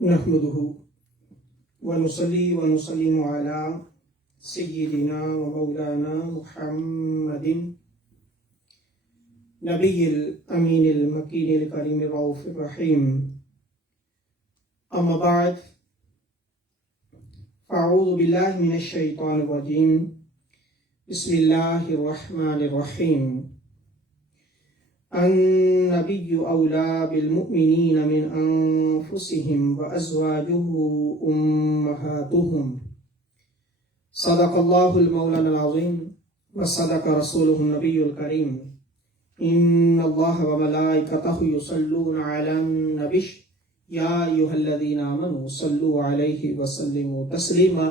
नहमदुहु व नुसल्ली व नुसल्लिमु अला सय्यिदिना व मौलाना मुहम्मदिन नबिय्यिल अमीनिल मकीनिल करीमिर रऊफिर रहीम। अम्मा बाद फ़अऊज़ु बिल्लाहि मिनश शैतानिर रजीम। बिस्मिल्लाहिर रहमानिर रहीम। अन्नबिय्यु औला बिल मुमिनीना मिन अनफुसिहिम व अज़वाजुहु उम्महातुहुम। सदक़ल्लाहुल मौलाना अज़ीम व सदक़ रसूलुहुन नबियुल करीम। इन्नल्लाह व मलाइकतहु युसल्लूना अलन नबी या अय्युहल्लज़ीना आमनू सल्लु अलैहि व सल्लिमू तस्लीमा।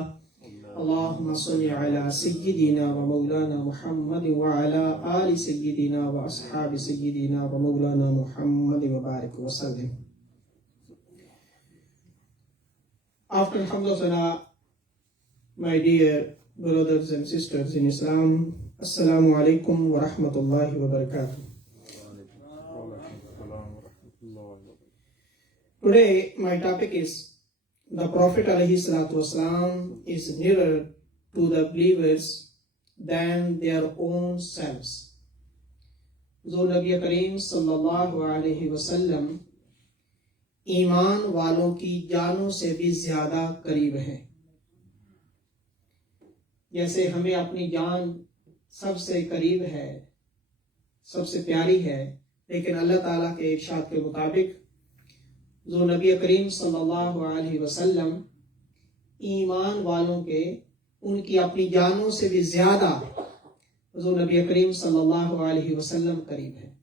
अल्लाहुम्मा सल्लि अला सय्यिदिना व मौलाना मुहम्मद व अला आलि सय्यिदिना व अस्हाबि सय्यिदिना व मौलाना मुहम्मद व बारिक व सल्लिम। After Alhamdulillah, my dear brothers and sisters in Islam, Assalamu alaikum wa rahmatullahi wa barakatuh. Today my topic is the Prophet ﷺ is nearer to the believers than their own selves. जो नबी करीम सल्लल्लाहु अलैहि वसल्लम ईमान वालों की जानों से भी ज्यादा करीब हैं। जैसे हमें अपनी जान सबसे करीब है, सबसे प्यारी है, लेकिन अल्लाह ताला के इरशाद के मुताबिक जो नबी करीम सल्लल्लाहु अलैहि वसल्लम ईमान वालों के उनकी अपनी जानों से भी ज्यादा जो नबी करीम सल्लल्लाहु अलैहि वसल्लम करीब है।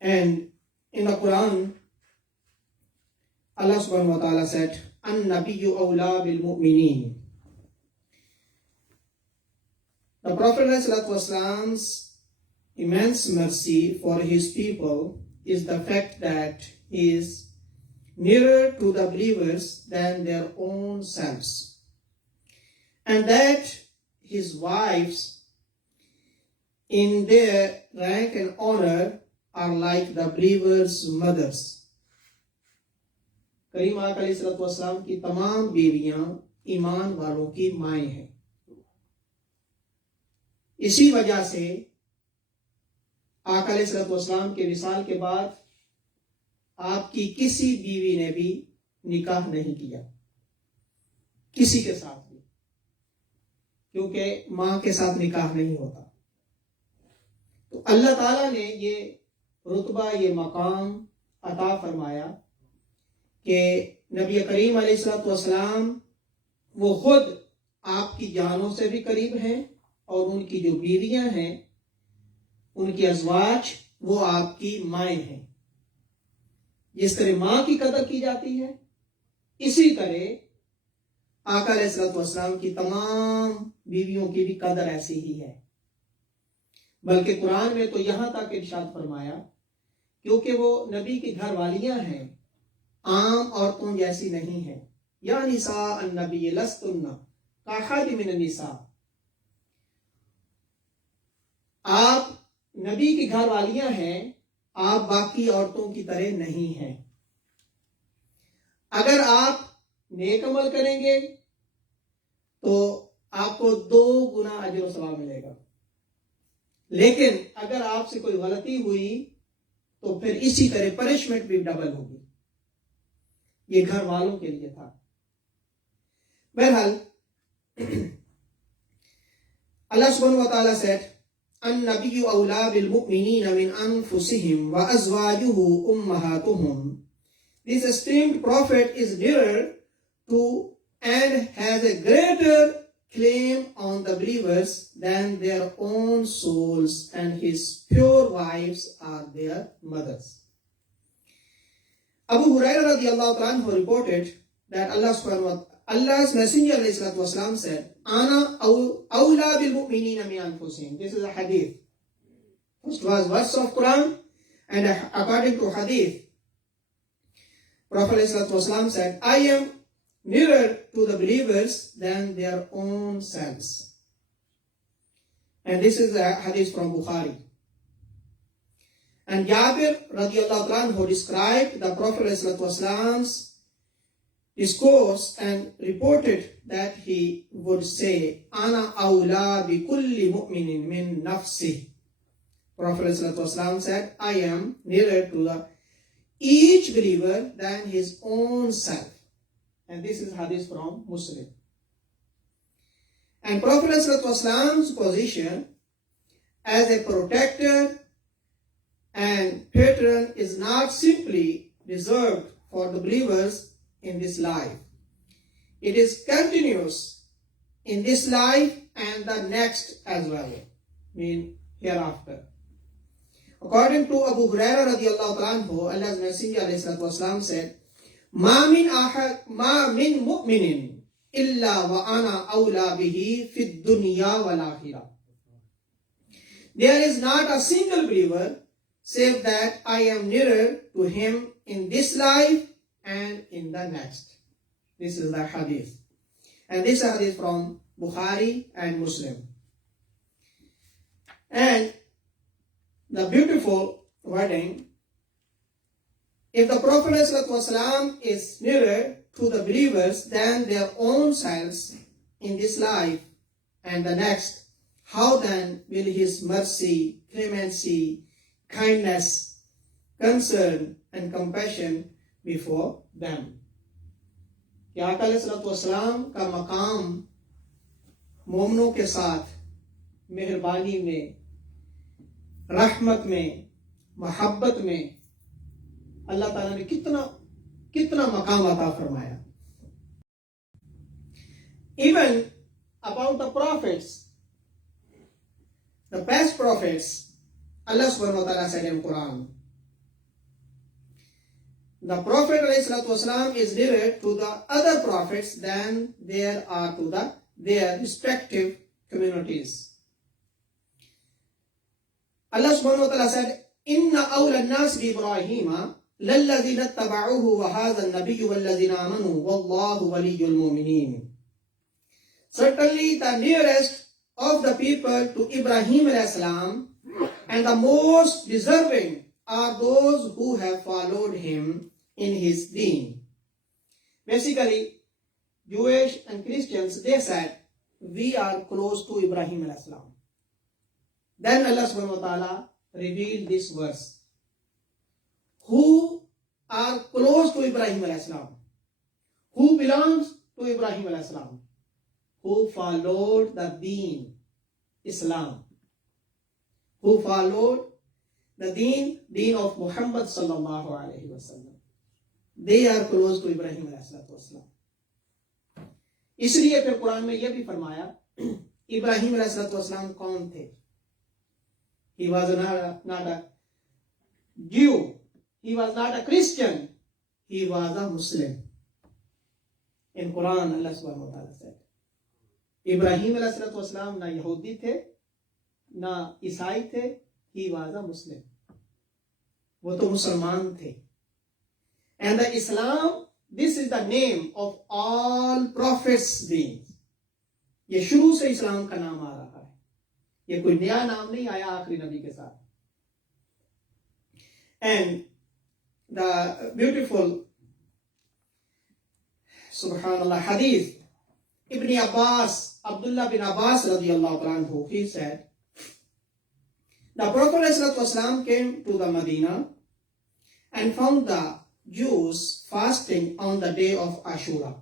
And in the Quran, Allah subhanahu wa ta'ala said, An-nabiyyu awla bil mu'mineen. The Prophet ﷺ's immense mercy for his people is the fact that he is nearer to the believers than their own selves, and that his wives in their rank and honor are like the believers' mothers. करीम आका अलैहिस्सलाम की तमाम बीवियां ईमान वालों की माएं हैं। इसी वजह से आका अलैहिस्सलाम के विसाल के बाद आपकी किसी बीवी ने भी निकाह नहीं किया, किसी के साथ भी, क्योंकि मां के साथ निकाह नहीं होता। तो अल्लाह ताला ने ये रुतबा, ये मकाम अता फरमाया कि नबी करीम अलैहिस्सलाम वो खुद आपकी जानों से भी करीब हैं और उनकी जो बीवियां हैं, उनकी अज़वाज, वो आपकी माएं हैं। जिस तरह मां की कदर की जाती है, इसी तरह आका अलैहिस्सलाम की तमाम बीवियों की भी कदर ऐसी ही है। बल्कि कुरान में तो यहां तक इरशाद फरमाया, क्योंकि वो नबी की घर वालियां हैं, आम औरतों जैसी नहीं है। या निसा अन्नबी लस्तुन्ना काहद मिन निसा, आप नबी की घर वालियां हैं, आप बाकी औरतों की तरह नहीं हैं। अगर आप नेक अमल करेंगे तो आपको 2 गुना अजर सवाब मिलेगा, लेकिन अगर आपसे कोई गलती हुई तो फिर इसी तरह पनिशमेंट भी डबल होगी। ये घर वालों के लिए था। बहरहाल अल्लाह सुब्हानहू व तआला said, An-nabiyyu awla bil mu'minina min anfusihim wa azwajuhu ummahatuhum. This esteemed prophet is nearer to and has a greater claim on the believers than their own souls, and his pure wives are their mothers. Abu Hurairah radiallahu anhu reported that Allah's Messenger ﷺ said, Ana awla bil mu'minina min anfusihim. This is a hadith. First was verse of Quran, and according to hadith, Prophet ﷺ said, I am nearer to the believers than their own selves. And this is a hadith from Bukhari. And Jabir radiallahu anhu described the Prophet ﷺ's discourse and reported that he would say, Ana awla bi kulli mu'minin min nafsi. Prophet ﷺ said, I am nearer to each believer than his own self. And this is hadith from Muslim. And Prophet ﷺ's position as a protector and patron is not simply reserved for the believers in this life. It is continuous in this life and the next as well, hereafter. According to Abu Hurairah radiallahu anhu, Allah's Messenger alayhi wasallam said, Ma min mu'minin illa wa ana awla bihi fid dunya wal akhirah. There is not a single believer save that I am nearer to him in this life and in the next. This is the hadith. And this hadith from Bukhari and Muslim. And the beautiful wording, if the Prophet ﷺ is nearer to the believers than their own selves in this life and the next, how then will his mercy, clemency, kindness, concern and compassion before them? कि आका अलैहिस्सलाम का मकाम मोमनों के साथ मेहरबानी में, रहमत में, मोहब्बत में अल्लाह ताला ने कितना मकाम अता फरमाया. Even about the prophets, the past prophets, Allah subhanahu wa ta'ala said in Quran, the Prophet ﷺ is nearer to the other prophets than there are to their respective communities. Allah subhanahu wa ta'ala said, Inna awla an-nas bi Ibrahima lallazina ittaba'uhu wa hadha an-nabiyyu wallazina amanu wallahu waliyyul mu'minin. Certainly the nearest of the people to Ibrahim alayhi salam and the most deserving are those who have followed him in his deen. Basically, Jewish and Christians, they said, we are close to Ibrahim alayhi salam. Then Allah subhanahu wa ta'ala revealed this verse. Who are close to Ibrahim alayhi salam? Who belongs to Ibrahim alayhi salam? Who followed the deen, Islam. Who followed the deen of Muhammad sallallahu alayhi wa sallam. They are close to Ibrahim alayhi salam. इसलिए फिर कुरान में यह भी फरमाया, इब्राहिम अलैहि सलाम कौन थे? He was not a Jew. He was not a Christian. He was a Muslim. In Quran, Allah subhanahu wa ta'ala said, Ibrahim अलैहि सलाम ना यहूदी थे, ना ईसाई थे. He was a Muslim. वो तो मुसलमान थे. And the Islam, this is the name of all prophets' deeds. ये शुरू से इस्लाम का नाम आ रहा है. ये कोई नया नाम नहीं आया आखिरी नबी के साथ. And the beautiful subhanallah hadith, Ibn Abbas, Abdullah bin Abbas radiyallahu anhu, he said, the Prophet ﷺ came to the Medina and found the Jews fasting on the day of Ashura.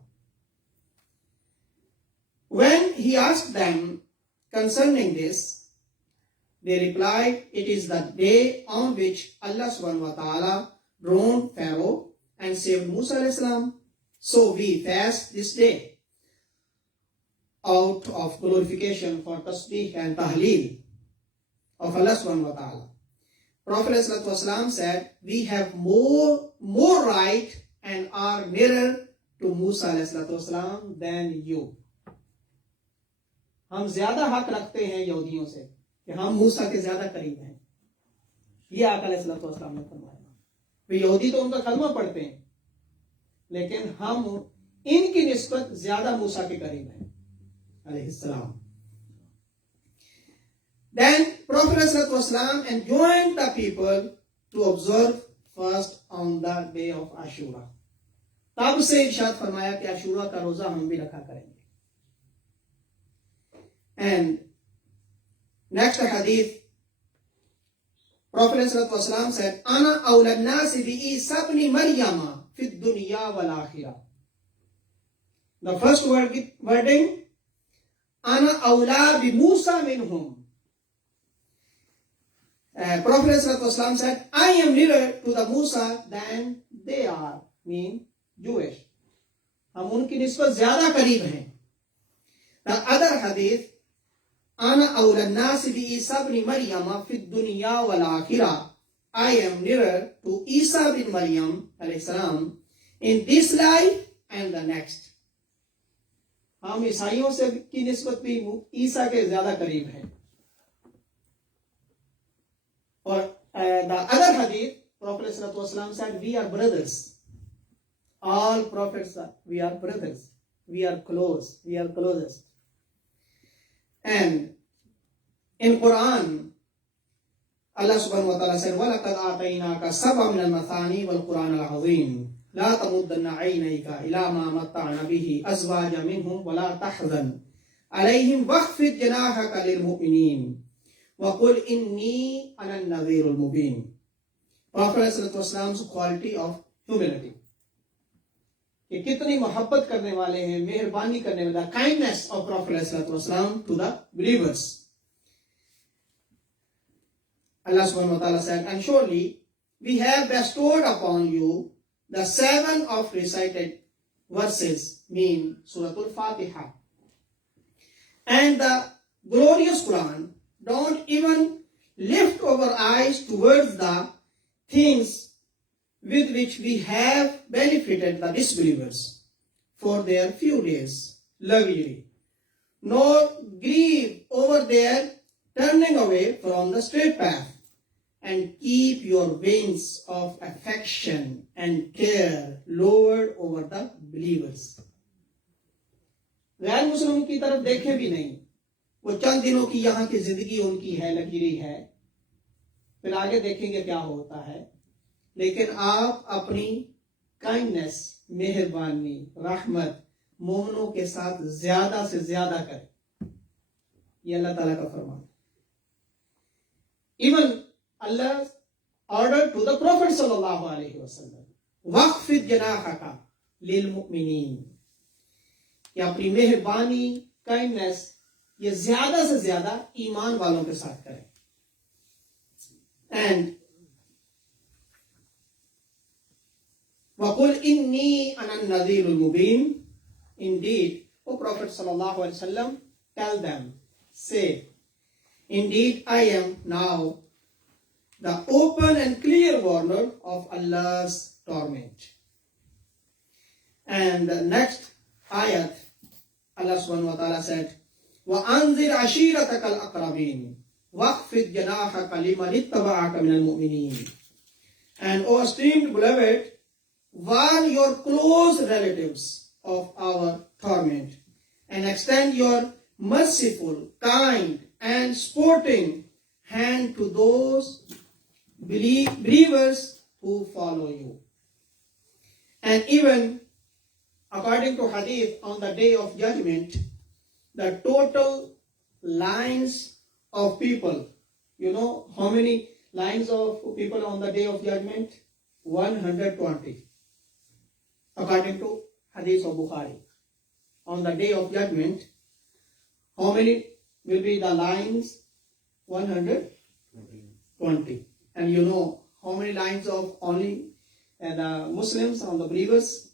When he asked them concerning this, they replied, it is the day on which Allah subhanahu wa ta'ala drowned Pharaoh and saved Musa alayhi salam. So we fast this day out of glorification for tasbih and tahleel of Allah subhanahu wa ta'ala. Prophet ﷺ said, we have more right and are nearer to Musa ﷺ than you. हम ज्यादा हक रखते हैं यहूदियों से कि हम मूसा के ज्यादा करीब हैं. ये आका अलैहिस्सलाम ने फरमाया. वे यहूदी तो उनका कलमा पढ़ते हैं, लेकिन हम इनकी निस्बत ज्यादा मूसा के करीब हैं अलैहिस्सलाम. Then Prophet ﷺ enjoined the people to observe fast on the day of Ashura. तब से इरशाद फरमाया कि अशूरा का रोजा हम भी रखा करेंगे. And next hadith, Prophet ﷺ said, "Ana awla an-nasi bi Isa ibn Maryama fi ad-dunya wal akhirah." The first wording, "Ana awla bi Musa minhum." Prophet ﷺ said, "I am nearer to the Musa than they are," mean Jewish. हम उनकी निस्बत ज्यादा करीब हैं. The other hadith, "Ana awla an-nasi bi Isa ibn Maryama fi ad-dunya wal akhirah." I am nearer to Isa bin Maryam alayhi salam in this life and the next. हम ईसाइयों से की निस्बत भी ईसा के ज्यादा करीब हैं. और the other hadith, Prophet ﷺ said, "We are brothers." All prophets are, we are brothers. We are close. We are closest. And in Quran, Allah subhanahu wa ta'ala said, وَلَقَدْ آتَيْنَاكَ سَبْعًا مِنَ الْمَثَانِي وَالْقُرْآنَ الْعَظِيمِ لَا تَمُدَّنَّ عَيْنَيْكَ إِلَى مَا مَتَّعْنَا بِهِ أَزْوَاجًا مِنْهُمْ وَلَا تَحْزَنْ عَلَيْهِمْ وَاخْفِضْ جَنَاحَكَ لِلْمُؤْمِنِينَ وَقُلْ إِنِّي أَنَا النَّذِيرُ الْمُبِينُ. Prophet ﷺ's quality of humility. कि कितनी मोहब्बत करने वाले हैं, मेहरबानी करने वाला, kindness of Prophet ﷺ to the believers. Allah subhanahu wa ta'ala said, "And surely we have bestowed upon you the 7 of recited verses, mean Surah Al-Fatiha, and the glorious Quran. Don't even lift our eyes towards the things with which we have benefited the disbelievers for their few days' luxury, nor grieve over their turning away from the straight path, and keep your wings of affection and care lowered over the believers." गैर मुस्लिमों की तरफ देखे भी नहीं. वो चंद दिनों की यहाँ की जिंदगी उनकी है, लकीरी है, फिर आगे देखेंगे क्या होता है. लेकिन आप अपनी काइंडनेस, मेहरबानी, रहमत मोमिनों के साथ ज्यादा से ज्यादा करें. ये अल्लाह ताला का फरमान. Even Allah ordered to the Prophet sallallahu alaihi wasallam, "Waqfid janahaka lil mu'minin." कि अपनी मेहरबानी, काइंडनेस ये ज्यादा से ज्यादा ईमान वालों के साथ करें. And وَقُلْ إِنِّي أَنَا النَّذِيرُ الْمُبِينُ. Indeed, O Prophet sallallahu alaihi wasallam, tell them, say, indeed I am now the open and clear warner of Allah's torment. And the next ayat, Allah subhanahu wa ta'ala said, وَأَنذِرْ عَشِيرَتَكَ الْأَقْرَبِينَ وَاخْفِضْ جَنَاحَكَ لِمَنِ اتَّبَعَكَ مِنَ الْمُؤْمِنِينَ. And O esteemed beloved, warn your close relatives of our torment, and extend your merciful, kind, and sporting hand to those believers who follow you. And even according to hadith, on the day of judgment, the total lines of people, you know how many lines of people on the day of judgment? 120. According to hadith of Bukhari, on the day of judgment, how many will be the lines? 120. And you know how many lines of only the Muslims, on the believers?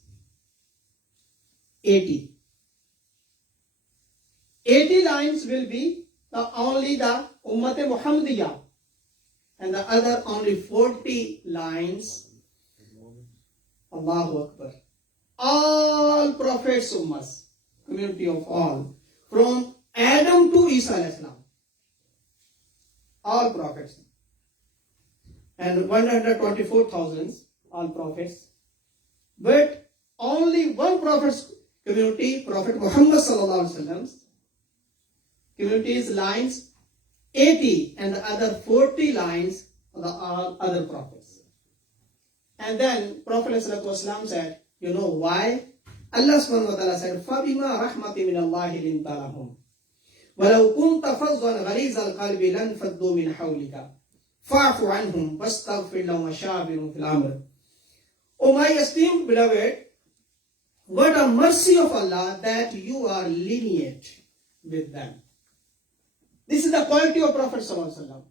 80. 80 lines will be only the Ummat Muhammadiyah, and the other only 40 lines. Allahu Akbar. All prophets ummas, community of all, from Adam to Isa alayhi salam, all prophets, and 124,000 all prophets, but only one prophet's community, Prophet Muhammad sallallahu alaihi wasallam's community's lines 80, and the other 40 lines of the all other prophets. And then Prophet ﷺ said, you know why? Allah subhanahu wa ta'ala said, فَبِمَا رَحْمَةٍ مِنَ اللَّهِ لِنْتَ لَهُمْ وَلَوْ كُنْتَ فَظًّا غَلِيظَ الْقَلْبِ لَانْفَضُّوا مِنْ حَوْلِكَ فَاعْفُ عَنْهُمْ وَاسْتَغْفِرْ لَهُمْ وَشَاوِرْهُمْ فِي الْأَمْرِ. O my esteemed beloved, what a mercy of Allah that you are lenient with them. This is the quality of Prophet ﷺ,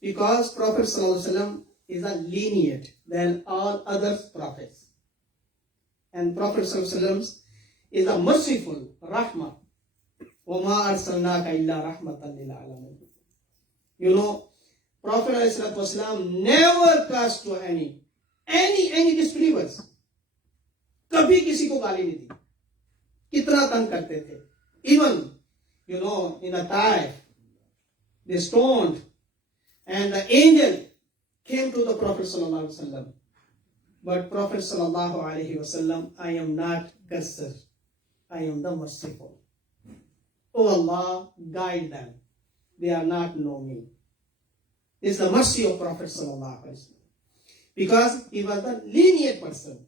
because Prophet ﷺ is a lenient than all other prophets. And Prophet ﷺ is a merciful, rahmah. وَمَا أَرْسَلْنَاكَ إِلَّا رَحْمَةً لِلْعَالَمِينَ. You know, Prophet ﷺ never cursed to any disbelievers. कभी किसी को गाली नहीं दी. कितना तंग करते थे. Even, you know, in the Taif, they stoned, and the angel came to the Prophet sallallahu alaihi wasallam. But Prophet sallallahu alaihi wasallam, I am not curser, I am the merciful. Oh Allah, guide them. They are not know me. This is the mercy of Prophet sallallahu alaihi wasallam, because he was the lenient person.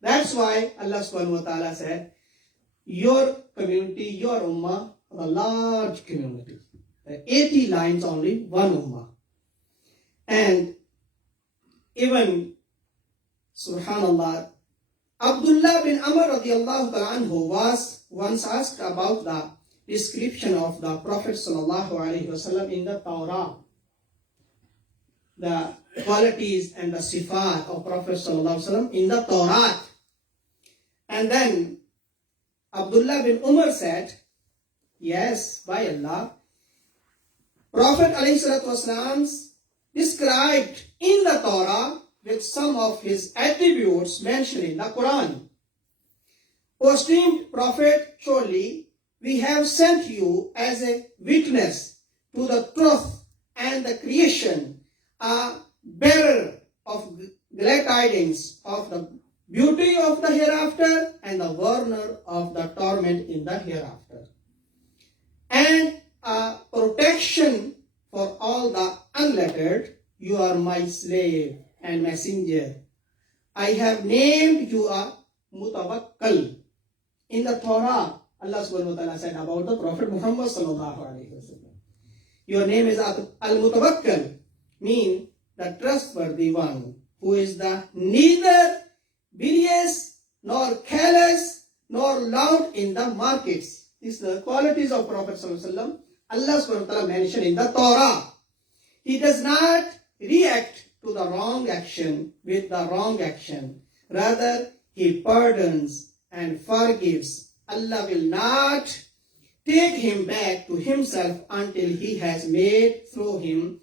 That's why Allah subhanahu wa ta'ala said, your community, your ummah, a large community. 80 lines only, one ummah. And even, subhanallah, Abdullah bin Amr radiallahu ta'ala anhu was once asked about the description of the Prophet sallallahu alaihi wasallam in the Torah. The qualities and the sifat of Prophet sallallahu alaihi wasallam in the Torah. And then Abdullah bin Umar said, yes, by Allah, Prophet ﷺ described in the Torah with some of his attributes mentioned in the Quran. O esteemed Prophet, surely we have sent you as a witness to the truth and the creation, a bearer of glad tidings of the beauty of the hereafter and the warner of the torment in the hereafter, and a protection for all the unlettered. You are my slave and messenger. I have named you a mutawakkal. In the Torah, Allah subhanahu wa ta'ala said about the Prophet Muhammad sallallahu alaihi wasallam, your name is al-mutawakkal, mean the trustworthy one, who is the neither bilious nor careless nor loud in the markets. These are the qualities of Prophet sallallahu alaihi wasallam. Allah subhanahu wa ta'ala mentioned in the Torah. He does not react to the wrong action with the wrong action. Rather, he pardons and forgives. Allah will not take him back to himself until he has made through him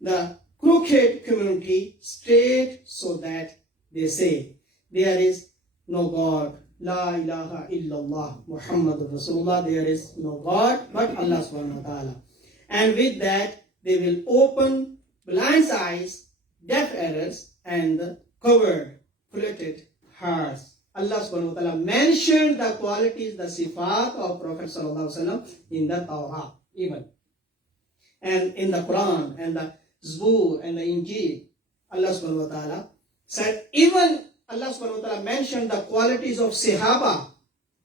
the crooked community straight, so that they say, there is no God. La ilaha illallah Muhammadur Rasulullah. There is no God but Allah subhanahu wa ta'ala. And with that, they will open blind eyes, deaf ears, and covered, polluted hearts. Allah subhanahu wa ta'ala mentioned the qualities, the sifat of Prophet sallallahu alaihi wasallam in the Torah even. And in the Quran and the Zabur and the Injil, Allah subhanahu wa ta'ala said, even Allah subhanahu wa ta'ala mentioned the qualities of Sahaba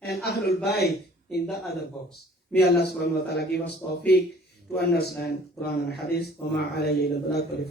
and Ahlul Bayt in the other books. May Allah subhanahu wa ta'ala give us tawfiq to understand Quran and Hadith. Wa ma alayhi illa al-balagh wa li